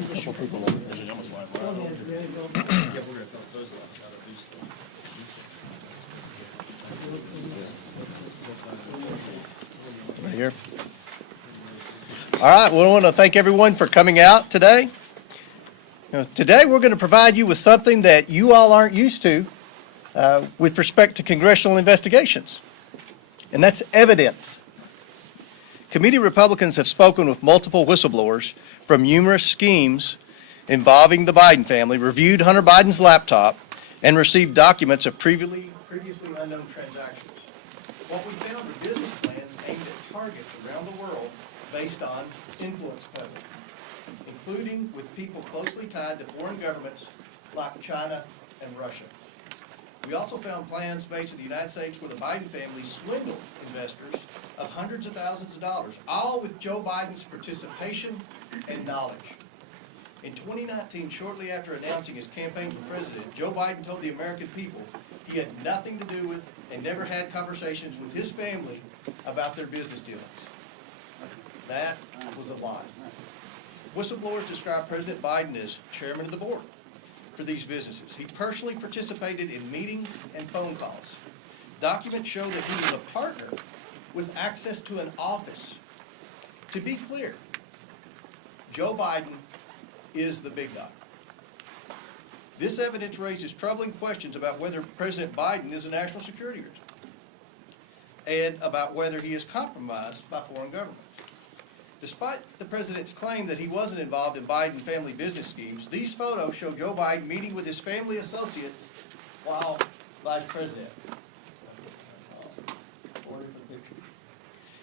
Couple people over there. Right here. All right, well, I want to thank everyone for coming out today. Today we're going to provide you with something that you all aren't used to with respect to congressional investigations, and that's evidence. Committee Republicans have spoken with multiple whistleblowers from numerous schemes involving the Biden family, reviewed Hunter Biden's laptop, and received documents of previously unknown transactions. What we found were business plans aimed at targets around the world based on influence peddling, including with people closely tied to foreign governments like China and Russia. We also found plans made to the United States where the Biden family swindled investors of hundreds of thousands of dollars, all with Joe Biden's participation and knowledge. In 2019, shortly after announcing his campaign for president, Joe Biden told the American people he had nothing to do with and never had conversations with his family about their business dealings. That was a lie. Whistleblowers described President Biden as chairman of the board for these businesses. He personally participated in meetings and phone calls. Documents show that he was a partner with access to an office. To be clear, Joe Biden is the big dog. This evidence raises troubling questions about whether President Biden is a national security risk and about whether he is compromised by foreign governments. Despite the president's claim that he wasn't involved in Biden family business schemes, these photos show Joe Biden meeting with his family associates while vice president.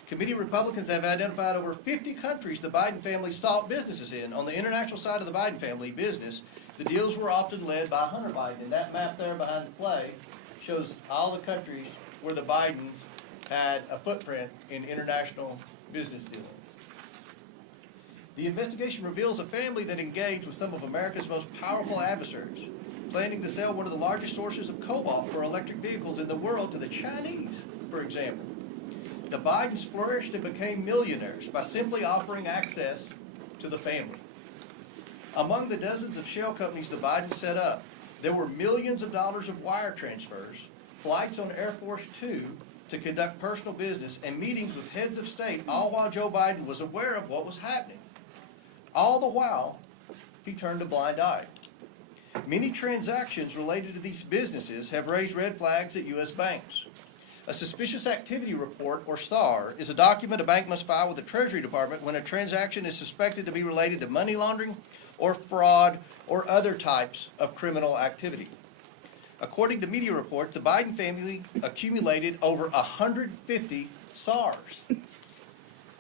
Committee Republicans have identified over 50 countries the Biden family sought businesses in. On the international side of the Biden family business, the deals were often led by Hunter Biden. And that map there behind the flag shows all the countries where the Bidens had a footprint in international business dealings. The investigation reveals a family that engaged with some of America's most powerful adversaries, planning to sell one of the largest sources of cobalt for electric vehicles in the world to the Chinese, for example. The Bidens flourished and became millionaires by simply offering access to the family. Among the dozens of shell companies the Bidens set up, there were millions of dollars of wire transfers, flights on Air Force Two to conduct personal business, and meetings with heads of state, all while Joe Biden was aware of what was happening. All the while, he turned a blind eye. Many transactions related to these businesses have raised red flags at U.S. banks. A suspicious activity report, or SAR, is a document a bank must file with the Treasury Department when a transaction is suspected to be related to money laundering or fraud or other types of criminal activity. According to media reports, the Biden family accumulated over 150 SARs.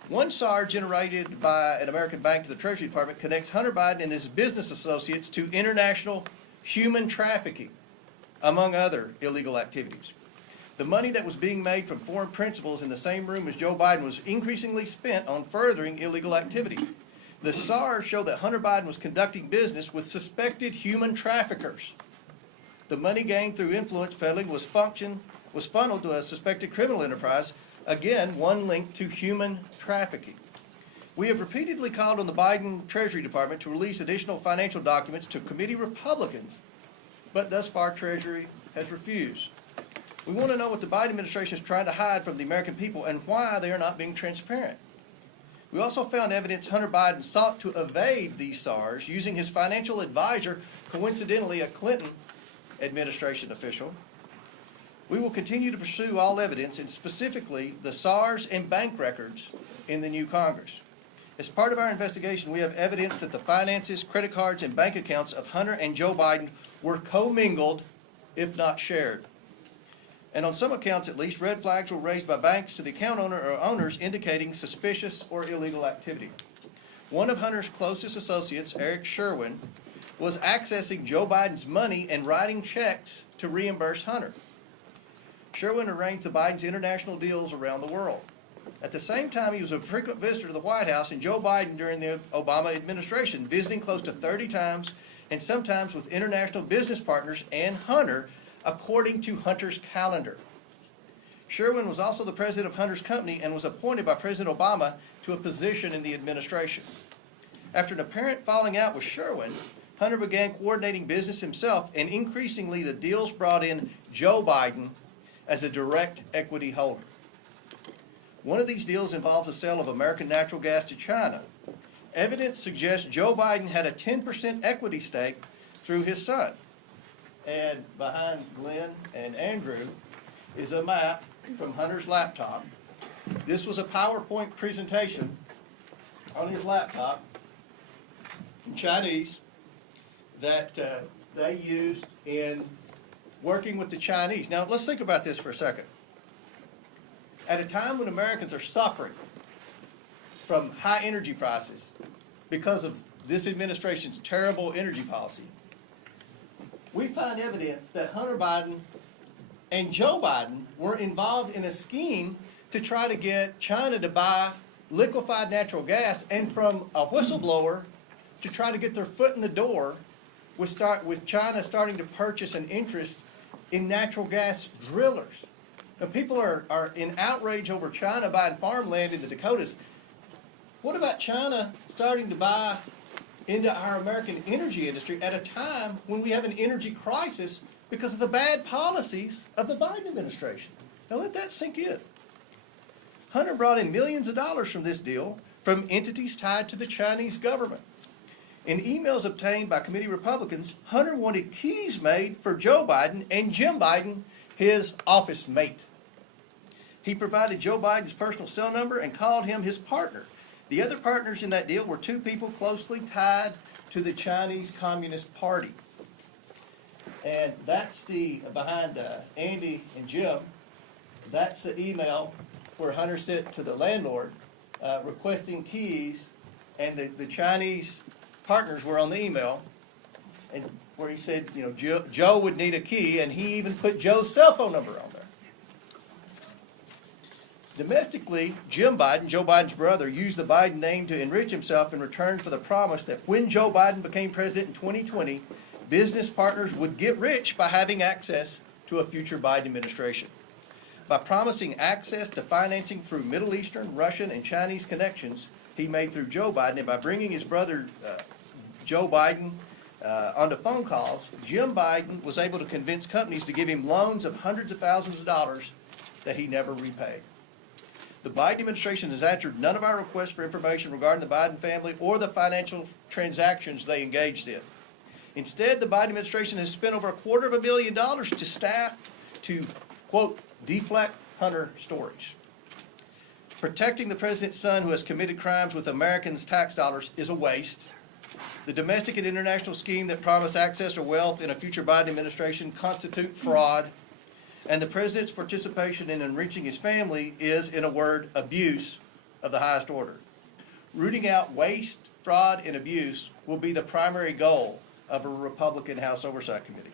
One SAR generated by an American bank to the Treasury Department connects Hunter Biden and his business associates to international human trafficking, among other illegal activities. The money that was being made from foreign principals in the same room as Joe Biden was increasingly spent on furthering illegal activity. The SARs show that Hunter Biden was conducting business with suspected human traffickers. The money gained through influence peddling was funneled to a suspected criminal enterprise, again, one linked to human trafficking. We have repeatedly called on the Biden Treasury Department to release additional financial documents to committee Republicans, but thus far Treasury has refused. We want to know what the Biden administration is trying to hide from the American people and why they are not being transparent. We also found evidence Hunter Biden sought to evade these SARs using his financial advisor, coincidentally a Clinton administration official. We will continue to pursue all evidence, and specifically the SARs and bank records in the new Congress. As part of our investigation, we have evidence that the finances, credit cards, and bank accounts of Hunter and Joe Biden were commingled, if not shared. And on some accounts, at least, red flags were raised by banks to the account owner or owners indicating suspicious or illegal activity. One of Hunter's closest associates, Eric Sherwin, was accessing Joe Biden's money and writing checks to reimburse Hunter. Sherwin arranged the Biden's international deals around the world. At the same time, he was a frequent visitor to the White House, and Joe Biden during the Obama administration, visiting close to 30 times, and sometimes with international business partners and Hunter, according to Hunter's calendar. Sherwin was also the president of Hunter's company and was appointed by President Obama to a position in the administration. After an apparent falling out with Sherwin, Hunter began coordinating business himself, and increasingly the deals brought in Joe Biden as a direct equity holder. One of these deals involves the sale of American natural gas to China. Evidence suggests Joe Biden had a 10% equity stake through his son. And behind Glenn and Andrew is a map from Hunter's laptop. This was a PowerPoint presentation on his laptop in Chinese that they used in working with the Chinese. Now, let's think about this for a second. At a time when Americans are suffering from high energy prices because of this administration's terrible energy policy, we find evidence that Hunter Biden and Joe Biden were involved in a scheme to try to get China to buy liquefied natural gas, and from a whistleblower to try to get their foot in the door with China starting to purchase an interest in natural gas drillers. Now, people are in outrage over China buying farmland in the Dakotas. What about China starting to buy into our American energy industry at a time when we have an energy crisis because of the bad policies of the Biden administration? Now let that sink in. Hunter brought in millions of dollars from this deal from entities tied to the Chinese government. In emails obtained by committee Republicans, Hunter wanted keys made for Joe Biden and Jim Biden, his office mate. He provided Joe Biden's personal cell number and called him his partner. The other partners in that deal were two people closely tied to the Chinese Communist Party. And that's behind Andy and Jim, that's the email where Hunter sent to the landlord requesting keys, and the Chinese partners were on the email, and where he said, you know, Joe would need a key, and he even put Joe's cell phone number on there. Domestically, Jim Biden, Joe Biden's brother, used the Biden name to enrich himself in return for the promise that when Joe Biden became president in 2020, business partners would get rich by having access to a future Biden administration. By promising access to financing through Middle Eastern, Russian, and Chinese connections he made through Joe Biden, and by bringing his brother Joe Biden onto phone calls, Jim Biden was able to convince companies to give him loans of hundreds of thousands of dollars that he never repaid. The Biden administration has answered none of our requests for information regarding the Biden family or the financial transactions they engaged in. Instead, the Biden administration has spent over $250,000 to staff to, quote, deflect Hunter stories. Protecting the president's son who has committed crimes with Americans' tax dollars is a waste. The domestic and international scheme that promised access to wealth in a future Biden administration constitute fraud. And the president's participation in enriching his family is, in a word, abuse of the highest order. Rooting out waste, fraud, and abuse will be the primary goal of a Republican House Oversight Committee.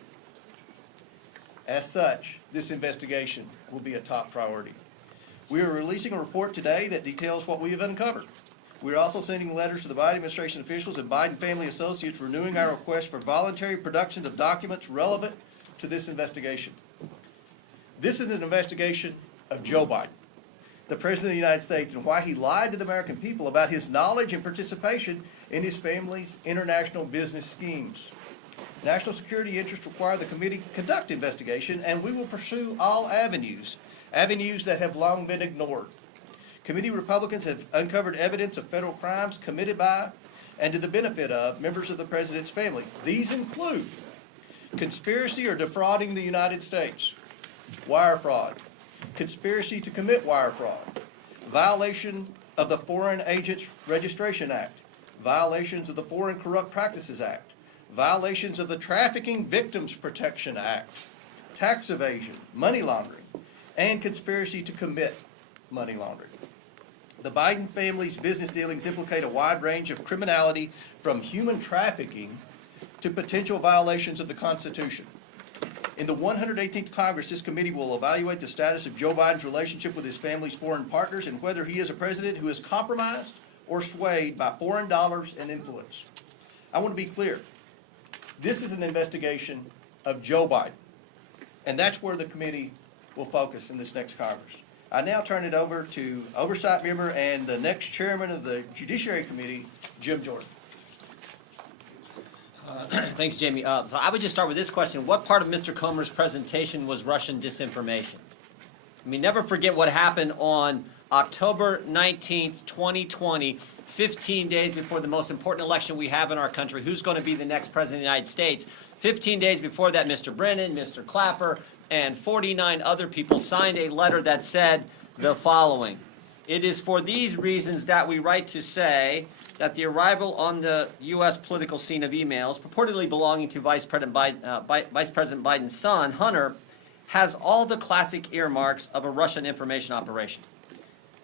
As such, this investigation will be a top priority. We are releasing a report today that details what we have uncovered. We are also sending letters to the Biden administration officials and Biden family associates renewing our request for voluntary production of documents relevant to this investigation. This is an investigation of Joe Biden, the President of the United States, and why he lied to the American people about his knowledge and participation in his family's international business schemes. National security interests require the committee conduct investigation, and we will pursue all avenues that have long been ignored. Committee Republicans have uncovered evidence of federal crimes committed by and to the benefit of members of the President's family. These include conspiracy or defrauding the United States, wire fraud, conspiracy to commit wire fraud, violation of the Foreign Agents Registration Act, violations of the Foreign Corrupt Practices Act, violations of the Trafficking Victims Protection Act, tax evasion, money laundering, and conspiracy to commit money laundering. The Biden family's business dealings implicate a wide range of criminality, from human trafficking to potential violations of the Constitution. In the 118th Congress, this committee will evaluate the status of Joe Biden's relationship with his family's foreign partners and whether he is a president who is compromised or swayed by foreign dollars and influence. I want to be clear. This is an investigation of Joe Biden, and that's where the committee will focus in this next Congress. I now turn it over to Oversight Member and the next Chairman of the Judiciary Committee, Jim Jordan. Thank you, Jamie. So I would just start with this question. What part of Mr. Comer's presentation was Russian disinformation? I mean, never forget what happened on October 19th, 2020, 15 days before the most important election we have in our country. Who's going to be the next president of the United States? 15 days before that, Mr. Brennan, Mr. Clapper, and 49 other people signed a letter that said the following. It is for these reasons that we write to say that the arrival on the U.S. political scene of emails purportedly belonging to Vice President Biden's son, Hunter, has all the classic earmarks of a Russian information operation.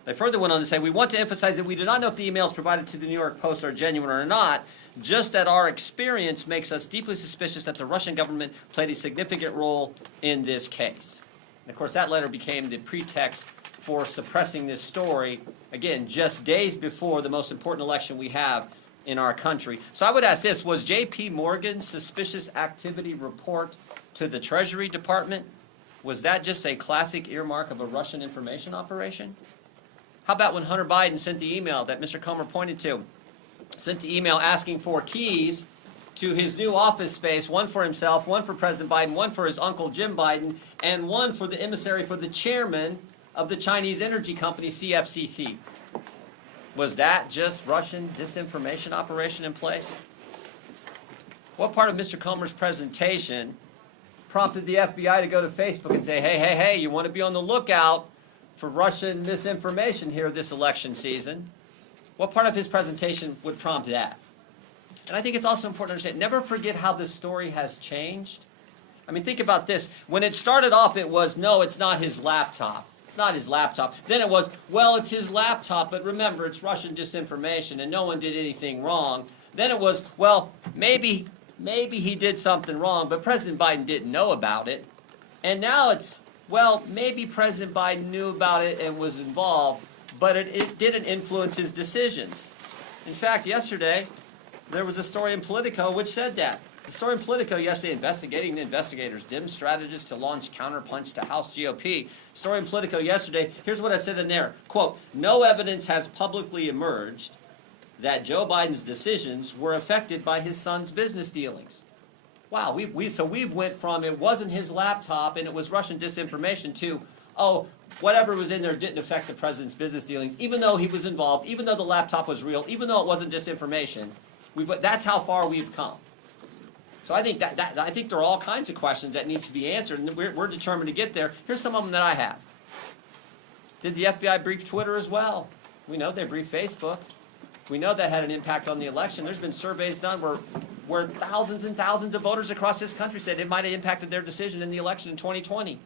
They further went on to say, we want to emphasize that we do not know if the emails provided to the New York Post are genuine or not, just that our experience makes us deeply suspicious that the Russian government played a significant role in this case. And of course, that letter became the pretext for suppressing this story, again, just days before the most important election we have in our country. So I would ask this, was J.P. Morgan's suspicious activity report to the Treasury Department, was that just a classic earmark of a Russian information operation? How about when Hunter Biden sent the email that Mr. Comer pointed to? Sent the email asking for keys to his new office space, one for himself, one for President Biden, one for his uncle Jim Biden, and one for the emissary for the chairman of the Chinese energy company CFCC. Was that just Russian disinformation operation in place? What part of Mr. Comer's presentation prompted the FBI to go to Facebook and say, hey, you want to be on the lookout for Russian misinformation here this election season? What part of his presentation would prompt that? And I think it's also important to understand, never forget how this story has changed. I mean, think about this. When it started off, it was, no, it's not his laptop. It's not his laptop. Then it was, well, it's his laptop, but remember, it's Russian disinformation and no one did anything wrong. Then it was, well, maybe he did something wrong, but President Biden didn't know about it. And now it's, well, maybe President Biden knew about it and was involved, but it didn't influence his decisions. In fact, yesterday, there was a story in Politico which said that. The story in Politico yesterday, investigating the investigators, dim strategists to launch counterpunch to House GOP. Story in Politico yesterday, here's what I said in there. Quote, no evidence has publicly emerged that Joe Biden's decisions were affected by his son's business dealings. Wow, so we've went from it wasn't his laptop and it was Russian disinformation to, oh, whatever was in there didn't affect the president's business dealings, even though he was involved, even though the laptop was real, even though it wasn't disinformation. That's how far we've come. So I think I think there are all kinds of questions that need to be answered, and we're determined to get there. Here's some of them that I have. Did the FBI brief Twitter as well? We know they briefed Facebook. We know that had an impact on the election. There's been surveys done where thousands and thousands of voters across this country said it might have impacted their decision in the election in 2020.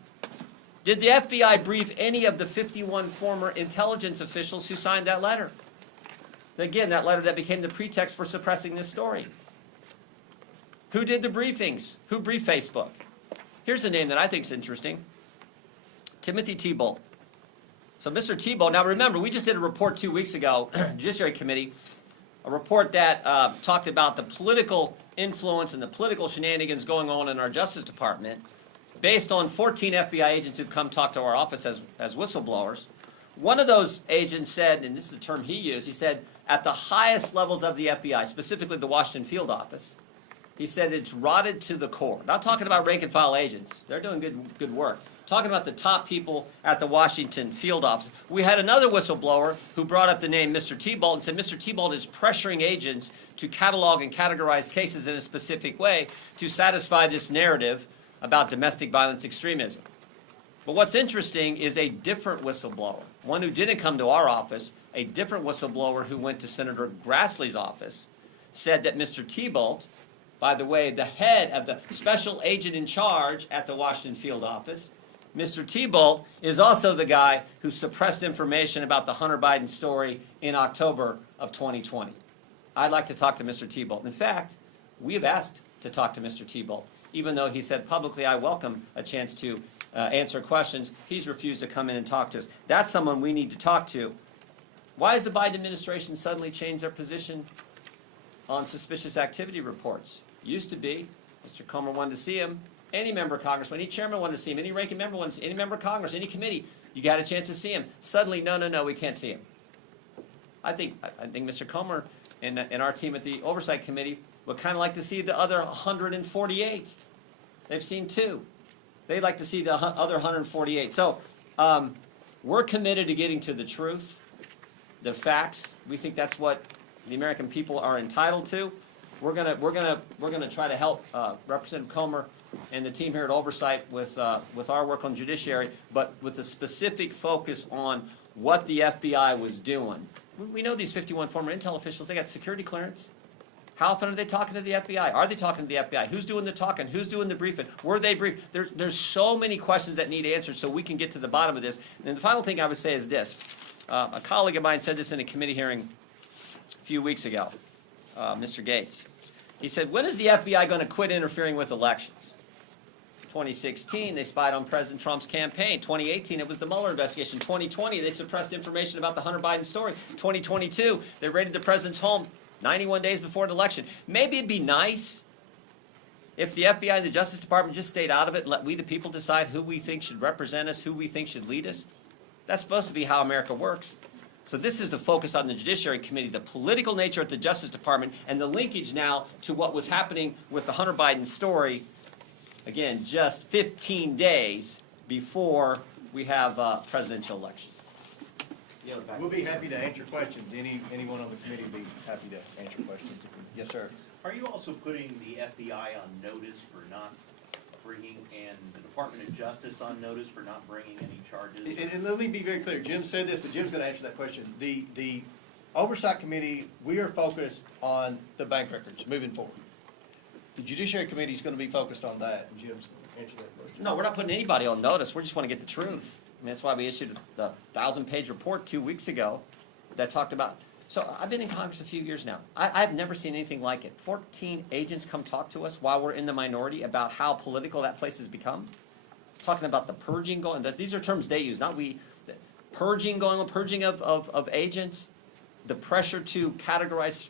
Did the FBI brief any of the 51 former intelligence officials who signed that letter? Again, that letter that became the pretext for suppressing this story. Who did the briefings? Who briefed Facebook? Here's a name that I think is interesting. Timothy Thibault. So Mr. Thibault, now remember, we just did a report 2 weeks ago, Judiciary Committee, a report that talked about the political influence and the political shenanigans going on in our Justice Department based on 14 FBI agents who've come talk to our office as whistleblowers. One of those agents said, and this is the term he used, he said, at the highest levels of the FBI, specifically the Washington field office, he said it's rotted to the core. Not talking about rank and file agents. They're doing good work. Talking about the top people at the Washington field office. We had another whistleblower who brought up the name Mr. Thibault and said Mr. Thibault is pressuring agents to catalog and categorize cases in a specific way to satisfy this narrative about domestic violence extremism. But what's interesting is a different whistleblower, one who didn't come to our office, a different whistleblower who went to Senator Grassley's office, said that Mr. Thibault, by the way, the head of the special agent in charge at the Washington field office, Mr. Thibault is also the guy who suppressed information about the Hunter Biden story in October of 2020. I'd like to talk to Mr. Thibault. In fact, we have asked to talk to Mr. Thibault, even though he said publicly, I welcome a chance to answer questions. He's refused to come in and talk to us. That's someone we need to talk to. Why has the Biden administration suddenly changed their position on suspicious activity reports? Used to be, Mr. Comer wanted to see him, any member of Congress, any chairman wanted to see him, any ranking member wanted to see him, any member of Congress, any committee, you got a chance to see him. Suddenly, no, we can't see him. I think Mr. Comer and our team at the Oversight Committee would kind of like to see the other 148. They've seen 2. They'd like to see the other 148. So we're committed to getting to the truth, the facts. We think that's what the American people are entitled to. We're gonna try to help Representative Comer and the team here at Oversight with our work on judiciary, but with a specific focus on what the FBI was doing. We know these 51 former intel officials, they got security clearance. How often are they talking to the FBI? Are they talking to the FBI? Who's doing the talking? Who's doing the briefing? Were they briefed? There's so many questions that need answered so we can get to the bottom of this. And the final thing I would say is this. A colleague of mine said this in a committee hearing a few weeks ago, Mr. Gates. He said, when is the FBI going to quit interfering with elections? 2016, they spied on President Trump's campaign. 2018, it was the Mueller investigation. 2020, they suppressed information about the Hunter Biden story. 2022, they raided the president's home 91 days before an election. Maybe it'd be nice if the FBI and the Justice Department just stayed out of it and let we the people decide who we think should represent us, who we think should lead us. That's supposed to be how America works. So this is the focus on the Judiciary Committee, the political nature at the Justice Department, and the linkage now to what was happening with the Hunter Biden story. Again, just 15 days before we have a presidential election. We'll be happy to answer questions. Anyone on the committee will be happy to answer questions. Yes, sir. Are you also putting the FBI on notice for not bringing, and the Department of Justice on notice for not bringing any charges? And let me be very clear. Jim said this, but Jim's going to answer that question. The Oversight Committee, we are focused on the bank records moving forward. The Judiciary Committee is going to be focused on that, and Jim's going to answer that question. No, we're not putting anybody on notice. We just want to get the truth. I mean, that's why we issued the 1,000-page report 2 weeks ago that talked about. So I've been in Congress a few years now. I've never seen anything like it. 14 agents come talk to us while we're in the minority about how political that place has become. Talking about the purging going. These are terms they use, not we. Purging going on, purging of agents, the pressure to categorize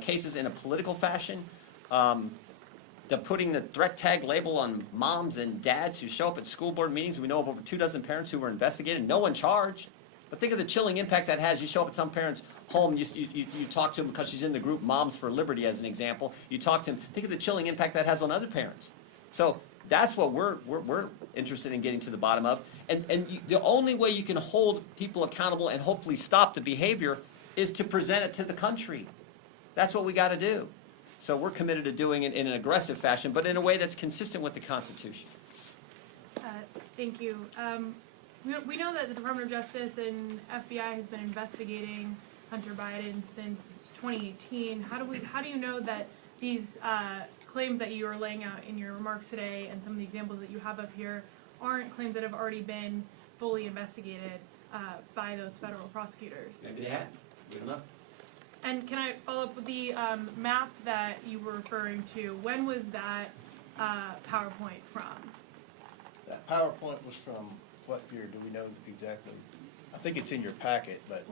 cases in a political fashion. The putting the threat tag label on moms and dads who show up at school board meetings. We know of over 24 parents who were investigated, no one charged. But think of the chilling impact that has. You show up at some parent's home, you talk to them because she's in the group Moms for Liberty as an example. You talk to them, think of the chilling impact that has on other parents. So that's what we're interested in getting to the bottom of. And the only way you can hold people accountable and hopefully stop the behavior is to present it to the country. That's what we got to do. So we're committed to doing it in an aggressive fashion, but in a way that's consistent with the Constitution. Thank you. We know that the Department of Justice and FBI has been investigating Hunter Biden since 2018. How do you know that these claims that you are laying out in your remarks today and some of the examples that you have up here aren't claims that have already been fully investigated by those federal prosecutors? Maybe they had. We don't know. And can I follow up with the map that you were referring to? When was that PowerPoint from? That PowerPoint was from what year? Do we know exactly? I think it's in your packet, but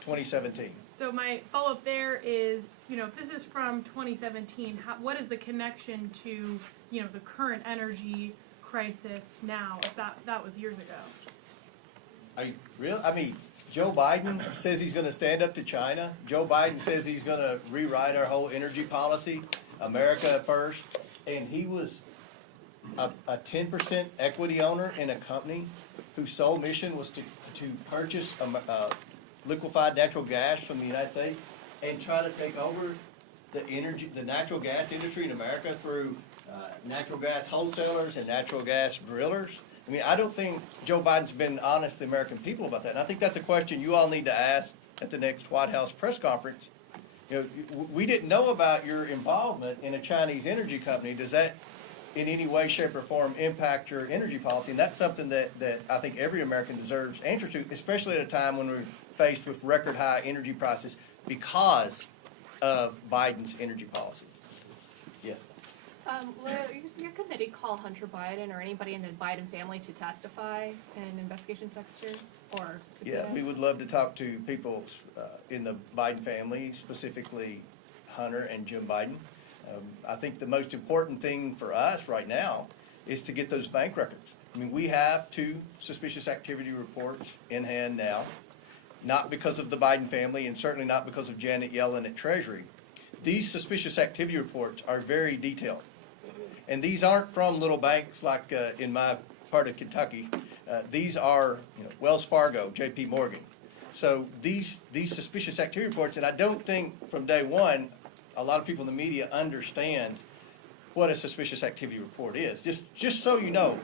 2017. So my follow-up there is, if this is from 2017, what is the connection to, the current energy crisis now, if that was years ago? Are you real? I mean, Joe Biden says he's going to stand up to China. Joe Biden says he's going to rewrite our whole energy policy, America first. And he was a 10% equity owner in a company whose sole mission was to purchase liquefied natural gas from the United States and try to take over the natural gas industry in America through natural gas wholesalers and natural gas drillers. I mean, I don't think Joe Biden's been honest to the American people about that. And I think that's a question you all need to ask at the next White House press conference. We didn't know about your involvement in a Chinese energy company. Does that in any way, shape, or form impact your energy policy? And that's something that I think every American deserves answers to, especially at a time when we're faced with record high energy prices because of Biden's energy policy. Yes. Will your committee call Hunter Biden or anybody in the Biden family to testify in an investigation, Secretary? Or Yeah, we would love to talk to people in the Biden family, specifically Hunter and Jim Biden. I think the most important thing for us right now is to get those bank records. I mean, we have 2 suspicious activity reports in hand now, not because of the Biden family and certainly not because of Janet Yellen at Treasury, these suspicious activity reports are very detailed. And these aren't from little banks like in my part of Kentucky. These are, Wells Fargo, J.P. Morgan. So these suspicious activity reports, and I don't think from day one, a lot of people in the media understand what a suspicious activity report is. Just so you know,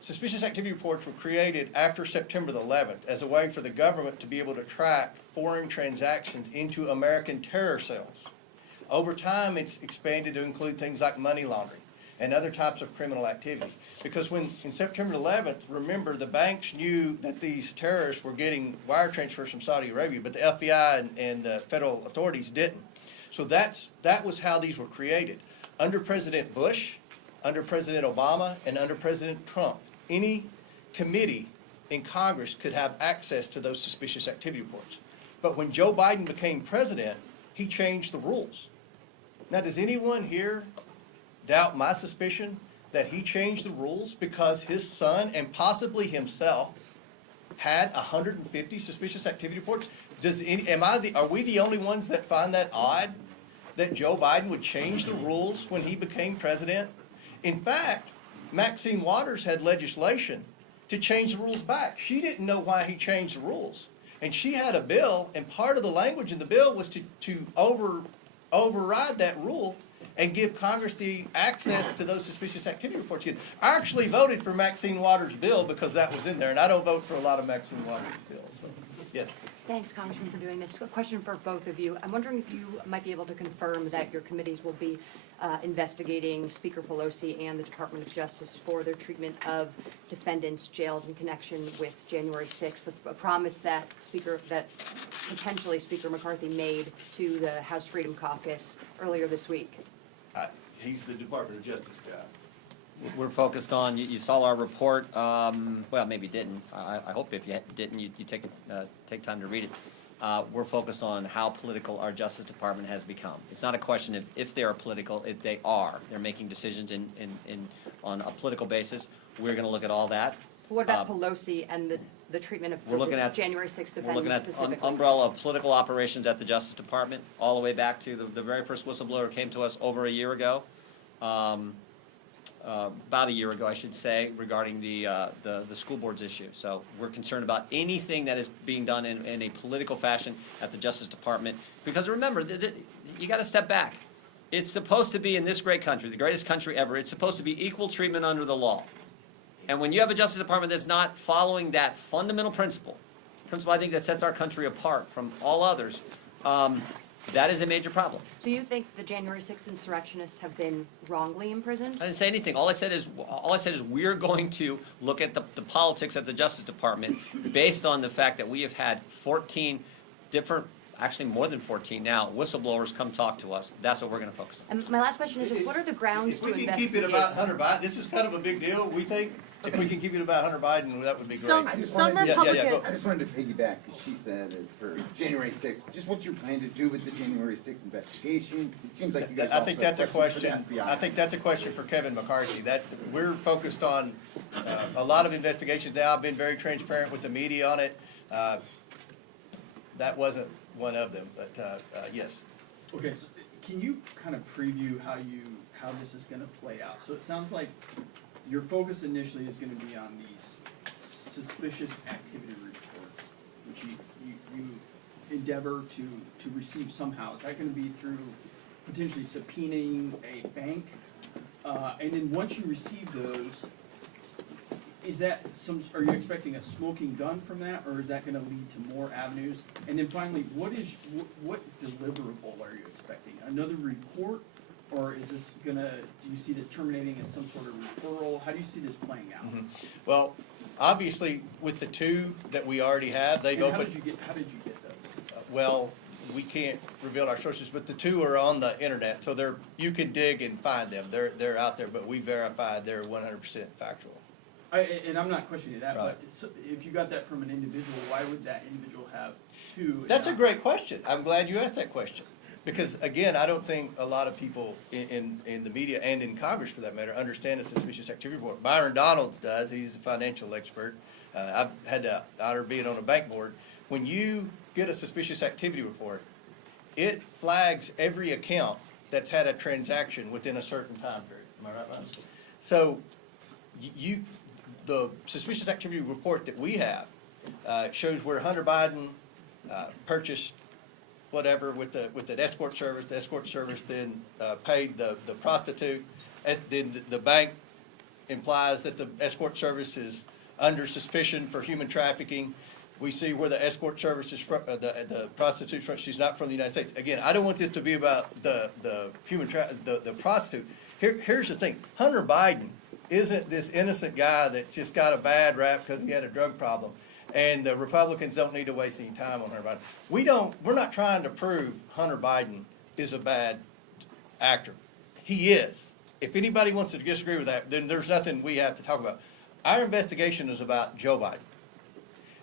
suspicious activity reports were created after September the 11th as a way for the government to be able to track foreign transactions into American terror cells. Over time, it's expanded to include things like money laundering and other types of criminal activity. Because when, in September 11th, remember, the banks knew that these terrorists were getting wire transfers from Saudi Arabia, but the FBI and the federal authorities didn't. So that was how these were created. Under President Bush, under President Obama, and under President Trump, any committee in Congress could have access to those suspicious activity reports. But when Joe Biden became president, he changed the rules. Now, does anyone here doubt my suspicion that he changed the rules because his son and possibly himself had 150 suspicious activity reports? Are we the only ones that find that odd, that Joe Biden would change the rules when he became president? In fact, Maxine Waters had legislation to change the rules back. She didn't know why he changed the rules. And she had a bill, and part of the language in the bill was to override that rule and give Congress the access to those suspicious activity reports. I actually voted for Maxine Waters' bill because that was in there, and I don't vote for a lot of Maxine Waters' bills. So, yes. Thanks, Congressman, for doing this. A question for both of you. I'm wondering if you might be able to confirm that your committees will be investigating Speaker Pelosi and the Department of Justice for their treatment of defendants jailed in connection with January 6th, a promise that potentially Speaker McCarthy made to the House Freedom Caucus earlier this week. He's the Department of Justice guy. We're focused on, you saw our report, well, maybe you didn't. I hope if you didn't, you take time to read it. We're focused on how political our Justice Department has become. It's not a question of if they are political, if they are. They're making decisions on a political basis. We're gonna look at all that. What about Pelosi and the treatment of We're looking the at- January 6th We're looking defendants at specifically? umbrella of political operations at the Justice Department, all the way back to the very first whistleblower came to us over a year ago. About a year ago, I should say, regarding the school boards issue. So we're concerned about anything that is being done in a political fashion at the Justice Department. Because remember, you gotta step back. It's supposed to be, in this great country, the greatest country ever, it's supposed to be equal treatment under the law. And when you have a Justice Department that's not following that fundamental principle I think that sets our country apart from all others, that is a major problem. So you think the January 6th insurrectionists have been wrongly imprisoned? I didn't say anything. All I said is we're going to look at the politics at the Justice Department based on the fact that we have had 14 different, actually more than 14 now, whistleblowers come talk to us. That's what we're gonna focus on. And my last question is just, what are the grounds If to we can investigate? keep it about Hunter Biden, this is kind of a big deal, we think. If we can keep it about Hunter Biden, that would be great. Some Yeah, Republican, go. I just wanted to piggyback, because she said it's for January 6th, just what you plan to do with the January 6th investigation? It seems like you guys I think also have that's a questions for question, the FBI. I think that's a question for Kevin McCarthy. We're focused on a lot of investigations now. I've been very transparent with the media on it. That wasn't one of them, but yes. Okay, so can you kind of preview how this is gonna play out? So it sounds like your focus initially is gonna be on these suspicious activity reports, which you endeavor to receive somehow. Is that gonna be through potentially subpoenaing a bank? And then once you receive those, is that are you expecting a smoking gun from that, or is that gonna lead to more avenues? And then finally, what deliverable are you expecting? Another report, or is this do you see this terminating as some sort of referral? How do you see this playing out? Well, obviously, with the two that we already have, they've And how opened. did you get those? Well, we can't reveal our sources, but the two are on the internet, so you can dig and find them. They're out there, but we verified they're 100% factual. And I'm not questioning that, Right. but if you got that from an individual, why would that individual have two? and That's a not- great question. I'm glad you asked that question. Because again, I don't think a lot of people in the media and in Congress for that matter understand the suspicious activity report. Byron Donalds does, he's a financial expert. I've had the honor of being on a bank board. When you get a suspicious activity report, it flags every account that's had a transaction within a certain time period. Am I right, Ryan? So the suspicious activity report that we have shows where Hunter Biden purchased whatever with the escort service. The escort service then paid the prostitute. Then the bank implies that the escort service is under suspicion for human trafficking. We see where the escort service is, the prostitute's from, she's not from the United States. Again, I don't want this to be about the prostitute. Here's the thing, Hunter Biden isn't this innocent guy that's just got a bad rap because he had a drug problem. And the Republicans don't need to waste any time on Hunter Biden. We're not trying to prove Hunter Biden is a bad actor. He is. If anybody wants to disagree with that, then there's nothing we have to talk about. Our investigation is about Joe Biden.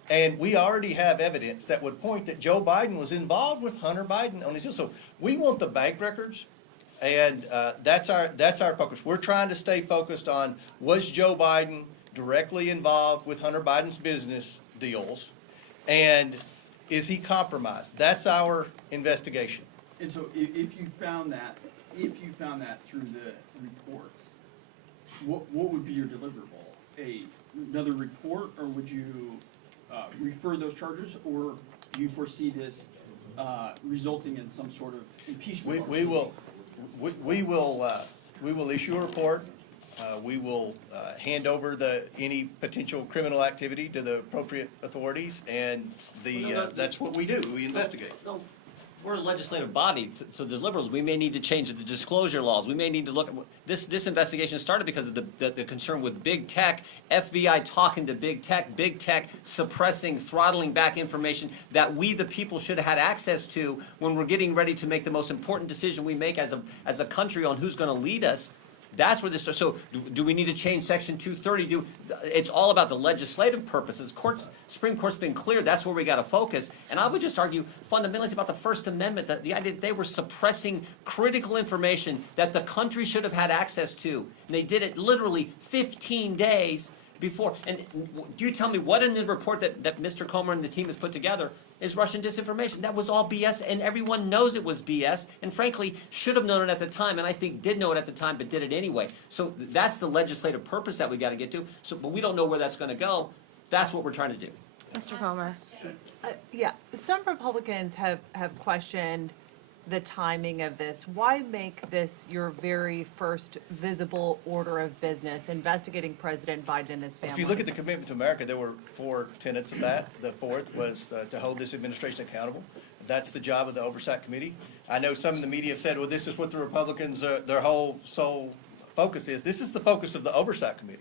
And we already have evidence that would point that Joe Biden was involved with Hunter Biden on this. So we want the bank records, and that's our focus. We're trying to stay focused on, was Joe Biden directly involved with Hunter Biden's business deals, and is he compromised? That's our investigation. And so if you found that through the reports, what would be your deliverable? Another report, or would you refer those charges, or do you foresee this resulting in some sort of impeachment? We will issue a report. We will hand over any potential criminal activity to the appropriate authorities, and that's what we do. We investigate. No, we're a legislative body, so the liberals, we may need to change the disclosure laws. We may need to look at, this investigation started because of the concern with big tech, FBI talking to big tech suppressing, throttling back information that we, the people, should have had access to when we're getting ready to make the most important decision we make as a country on who's gonna lead us. That's where this starts. So do we need to change Section 230? It's all about the legislative purposes. Supreme Court's been clear, that's where we got to focus. And I would just argue fundamentally it's about the First Amendment, that the idea that they were suppressing critical information that the country should have had access to. And they did it literally 15 days before. And do you tell me what in the report that Mr. Comer and the team has put together is Russian disinformation? That was all BS, and everyone knows it was BS, and frankly, should have known it at the time, and I think did know it at the time, but did it anyway. So that's the legislative purpose that we got to get to. So, but we don't know where that's going to go. That's what we're trying to do. Mr. Comer. Yeah, some Republicans have questioned the timing of this. Why make this your very first visible order of business, investigating President Biden and his family? If you look at the commitment to America, there were 4 tenets of that. The fourth was to hold this administration accountable. That's the job of the Oversight Committee. I know some in the media have said, well, this is what the Republicans, their whole sole focus is. This is the focus of the Oversight Committee.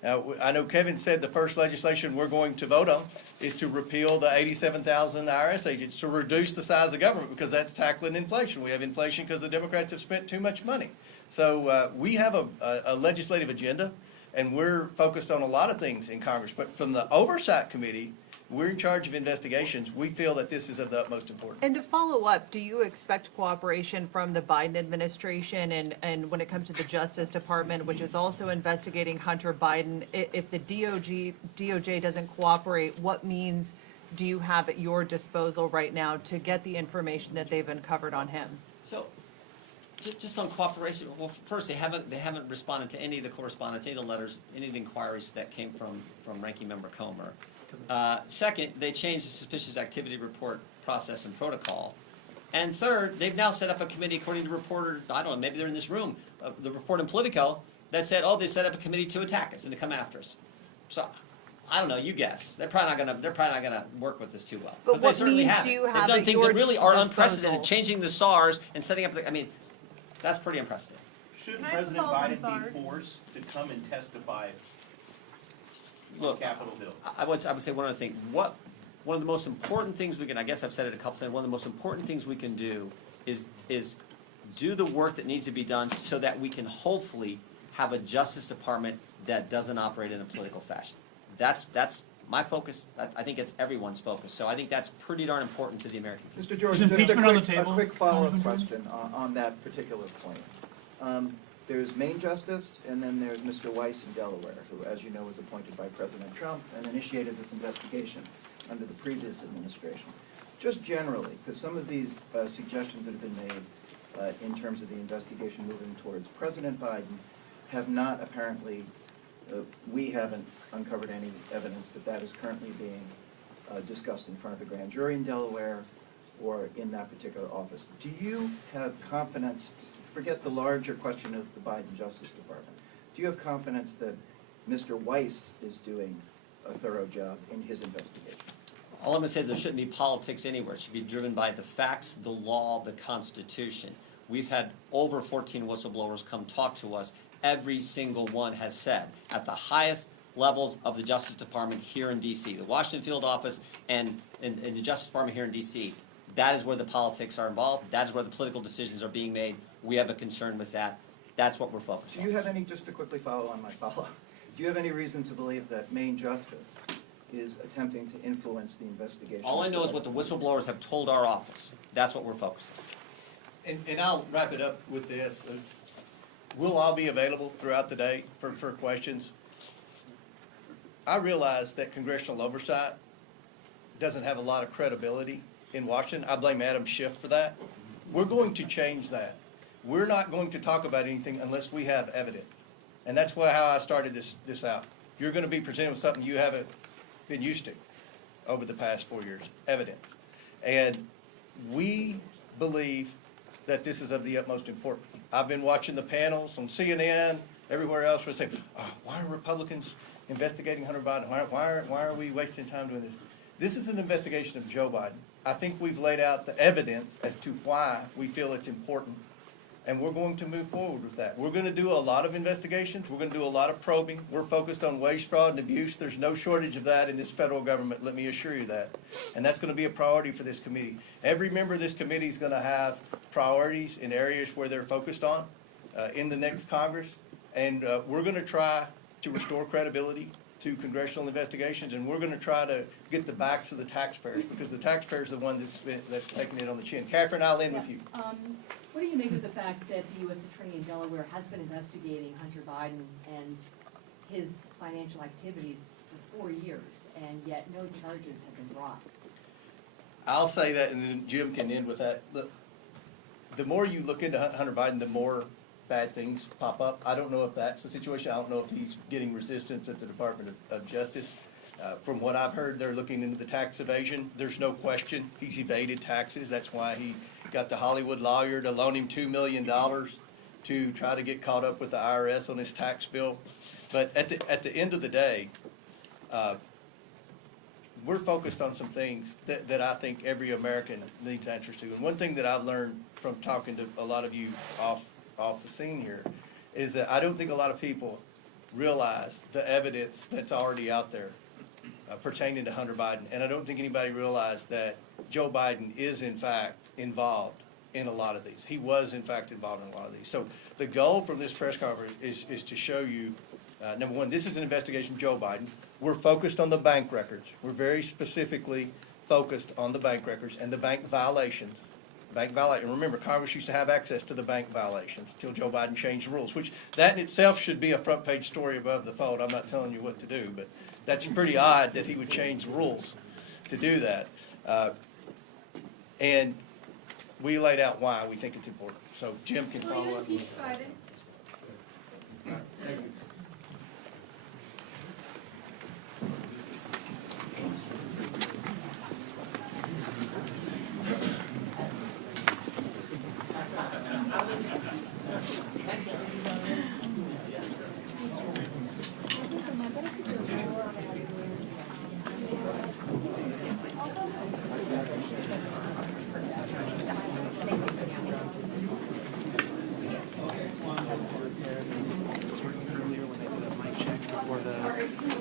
Now, I know Kevin said the first legislation we're going to vote on is to repeal the 87,000 IRS agents, to reduce the size of government, because that's tackling inflation. We have inflation because the Democrats have spent too much money. So we have a legislative agenda, and we're focused on a lot of things in Congress. But from the Oversight Committee, we're in charge of investigations. We feel that this is of the utmost importance. And to follow up, do you expect cooperation from the Biden administration and when it comes to the Justice Department, which is also investigating Hunter Biden? If the DOJ doesn't cooperate, what means do you have at your disposal right now to get the information that they've uncovered on him? So, just on cooperation, well, first, they haven't responded to any of the correspondence, any of the letters, any of the inquiries that came from Ranking Member Comer. Second, they changed the suspicious activity report process and protocol. And third, they've now set up a committee, according to reporter, I don't know, maybe they're in this room, the report in Politico, that said, oh, they set up a committee to attack us and to come after us. So, I don't know, you guess. They're probably not gonna work with us too well. But Because they what certainly means haven't. do you They've have done at things your that really are disposal? unprecedented, changing the SARs and setting up that's pretty unprecedented. Should Can I President follow on Biden SARS? be forced to come and testify on Look, Capitol Hill? I would say one other thing. One of the most important things we can, I guess I've said it a couple times, one of the most important things we can do is do the work that needs to be done so that we can hopefully have a Justice Department that doesn't operate in a political fashion. That's my focus. I think it's everyone's focus. So I think that's pretty darn important to the American people. Mr. George, Is just impeachment on the a table, quick follow-up Congressman Jordan? question on that particular point. There's Maine Justice, and then there's Mr. Weiss in Delaware, who, as you know, was appointed by President Trump and initiated this investigation under the previous administration. just generally, because some of these suggestions that have been made in terms of the investigation moving towards President Biden have not apparently, we haven't uncovered any evidence that that is currently being discussed in front of the grand jury in Delaware or in that particular office. Do you have confidence, forget the larger question of the Biden Justice Department, do you have confidence that Mr. Weiss is doing a thorough job in his investigation? All I'm gonna say is there shouldn't be politics anywhere. It should be driven by the facts, the law, the Constitution. We've had over 14 whistleblowers come talk to us. Every single one has said, at the highest levels of the Justice Department here in D.C., the Washington field office and the Justice Department here in D.C., that is where the politics are involved. That is where the political decisions are being made. We have a concern with that. That's what we're focused Do on. you have any, just to quickly follow on my follow-up, do you have any reason to believe that Maine Justice is attempting to influence the investigation? All I know is what the whistleblowers have told our office. That's what we're focused on. And I'll wrap it up with this. We'll all be available throughout the day for questions. I realize that congressional oversight doesn't have a lot of credibility in Washington. I blame Adam Schiff for that. We're going to change that. We're not going to talk about anything unless we have evidence. And that's how I started this out. You're going to be presented with something you haven't been used to over the past 4 years, evidence. And we believe that this is of the utmost importance. I've been watching the panels on CNN, everywhere else, where they say, oh, why are Republicans investigating Hunter Biden? Why are we wasting time doing this? This is an investigation of Joe Biden. I think we've laid out the evidence as to why we feel it's important, and we're going to move forward with that. We're going to do a lot of investigations. We're going to do a lot of probing. We're focused on waste, fraud, and abuse. There's no shortage of that in this federal government, let me assure you that. And that's going to be a priority for this committee. Every member of this committee is going to have priorities in areas where they're focused on in the next Congress. And we're going to try to restore credibility to congressional investigations, and we're going to try to get the backs of the taxpayers, because the taxpayers are the one that's taking it on the chin. Catherine, I'll end with you. What do you make of the fact that the U.S. Attorney in Delaware has been investigating Hunter Biden and his financial activities for 4 years, and yet no charges have been brought? I'll say that, and then Jim can end with that. Look, the more you look into Hunter Biden, the more bad things pop up. I don't know if that's the situation. I don't know if he's getting resistance at the Department of Justice. From what I've heard, they're looking into the tax evasion. There's no question he's evaded taxes. That's why he got the Hollywood lawyer to loan him $2 million to try to get caught up with the IRS on his tax bill. But at the end of the day, we're focused on some things that I think every American needs answers to. And one thing that I've learned from talking to a lot of you off the scene here is that I don't think a lot of people realize the evidence that's already out there pertaining to Hunter Biden. And I don't think anybody realized that Joe Biden is in fact involved in a lot of these. He was in fact involved in a lot of these. So the goal from this press conference is to show you, number one, this is an investigation of Joe Biden. We're focused on the bank records. We're very specifically focused on the bank records and the bank violations. And remember, Congress used to have access to the bank violations until Joe Biden changed the rules, which that in itself should be a front page story above the fold. I'm not telling you what to do, but that's pretty odd that he would change the rules to do that. And we laid out why we think it's important. So Jim can follow up. Biden? Thank you. Earlier when they did a mic check before the